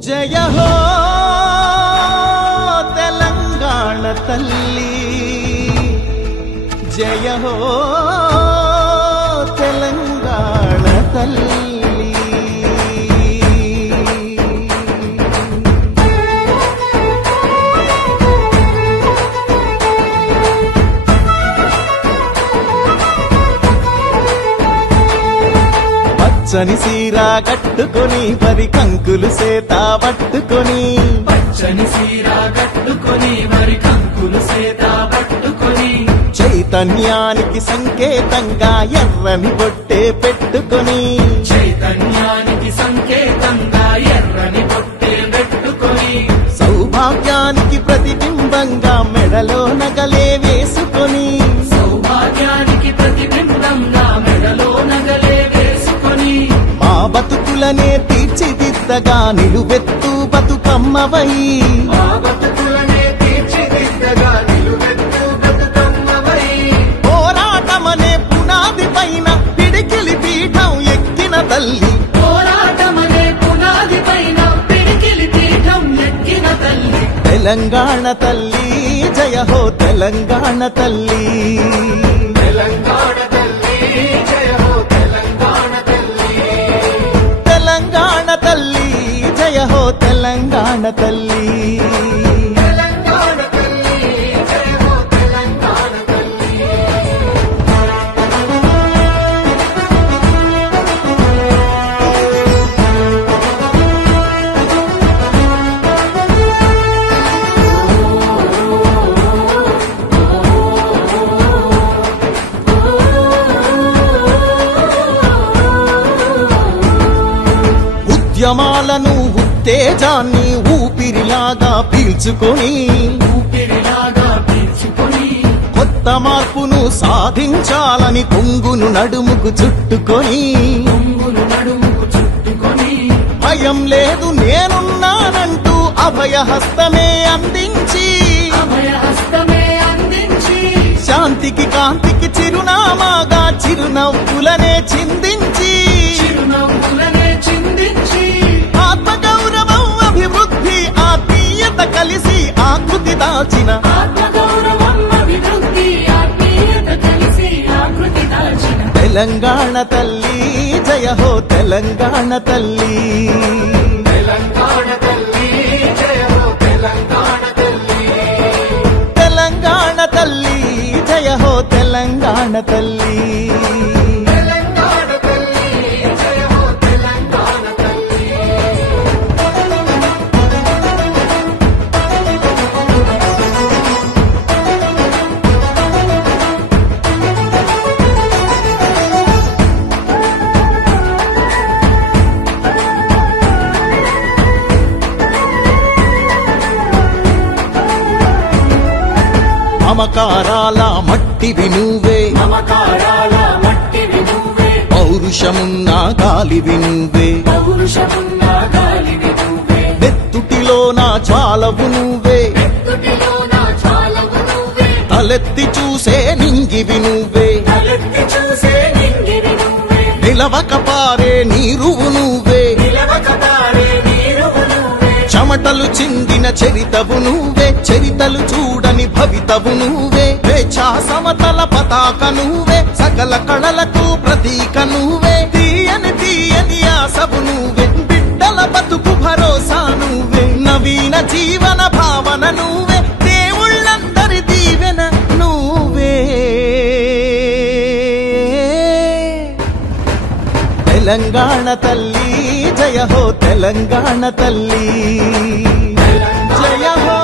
జయ హో తెలంగాణ తల్లి, జయ హో తెలంగాణ తల్లి. పచ్చని సీరా కట్టుకొని వరి కంకులు సేత పట్టుకొని, పచ్చని సీరా కట్టుకొని వరి కంకులు సేత పట్టుకొని, చైతన్యానికి సంకేతంగా ఎర్రని బొట్టే పెట్టుకొని, చైతన్యానికి సంకేతంగా ఎర్రని బొట్టే పెట్టుకొని, సౌభాగ్యానికి ప్రతిబింబంగా మెడలో నగలే వేసుకొని, సౌభాగ్యానికి ప్రతిబింబంగా మెడలో నగలే వేసుకొని, మా బతుకులనే తీర్చిదిద్దగా నిలువెత్తు బతుకమ్మవై, మా బతుకులనే తీర్చిదిద్దగా నిలువెత్తు బతుకమ్మవై, పోరాటమనే పునాది పైన పిడికిలి పీఠం ఎక్కిన తల్లి, పోరాటమనే పునాది పైన పిడికిలి పీఠం ఎక్కిన తల్లి, తెలంగాణ తల్లి, జయ హో తెలంగాణ తల్లి. తెలంగాణ తల్లి, జయ హో తెలంగాణ తల్లి, తెలంగాణ తల్లి, జయ హో తెలంగాణ తల్లి. తెలంగాణ తల్లి, జయ హో తెలంగాణ తల్లి. ఉద్యమాలను ఉత్తేజాన్ని ఊపిరిలాగా పీల్చుకొని, ఊపిరిలాగా పీల్చుకొని, కొత్త మార్పును సాధించాలని కొంగును నడుముకు చుట్టుకొని, కొంగులు నడుముకు చుట్టుకొని, భయం లేదు నేనున్నానంటూ అభయహస్తమే అందించి, అభయహస్తమే అందించి, శాంతికి కాంతికి చిరునామాగా చిరునవ్వులనే చిందించి, చిరునవ్వులనే చిందించి, ఆత్మగౌరవం అభివృద్ధి ఆత్మీయత కలిసి ఆకృతి దాచిన, ఆత్మగౌరవం అభివృద్ధి ఆత్మీయత కలిసి ఆకృతి దాచిన, తెలంగాణ తల్లి, జయ హో తెలంగాణ తల్లి. తెలంగాణ తల్లి, జయ హో తెలంగాణ తల్లి, తెలంగాణ తల్లి, జయ హో తెలంగాణ తల్లి. తెలంగాణ తల్లి, జయ హో తెలంగాణ తల్లి. మమకారాల మట్టివి నువ్వే, మమకారాల మట్టివి నువ్వే, పౌరుషమున్న గాలివి నువ్వే, పౌరుషమున్న గాలివి నువ్వే, నెత్తుటిలో నా జ్వాలవు నువ్వే, ఎత్తుటిలోన చాలవు నువ్వే, తలెత్తి చూసే నింగివి నువ్వే, తలెత్తి చూసే నింగివి నువ్వే, నిలవక పారే నీరువు నువ్వే, నిలవక పారే నీరువు నువ్వే, చెమటలు చిందిన చరితవు నువ్వే, చరితలు చూడని భవితవు నువ్వే, స్వేచ్ఛా సమతల పతాక నువ్వే, సకల కళలకు ప్రతీక నువ్వే, తీయని తీయని ఆశవు నువ్వే, బిడ్డల బతుకు భరోసా నువ్వే, నవీన జీవన భావన నువ్వే, దేవుళ్ళందరి దీవెన నువ్వే. తెలంగాణ తల్లి, జయ హో తెలంగాణ తల్లి, జయ హో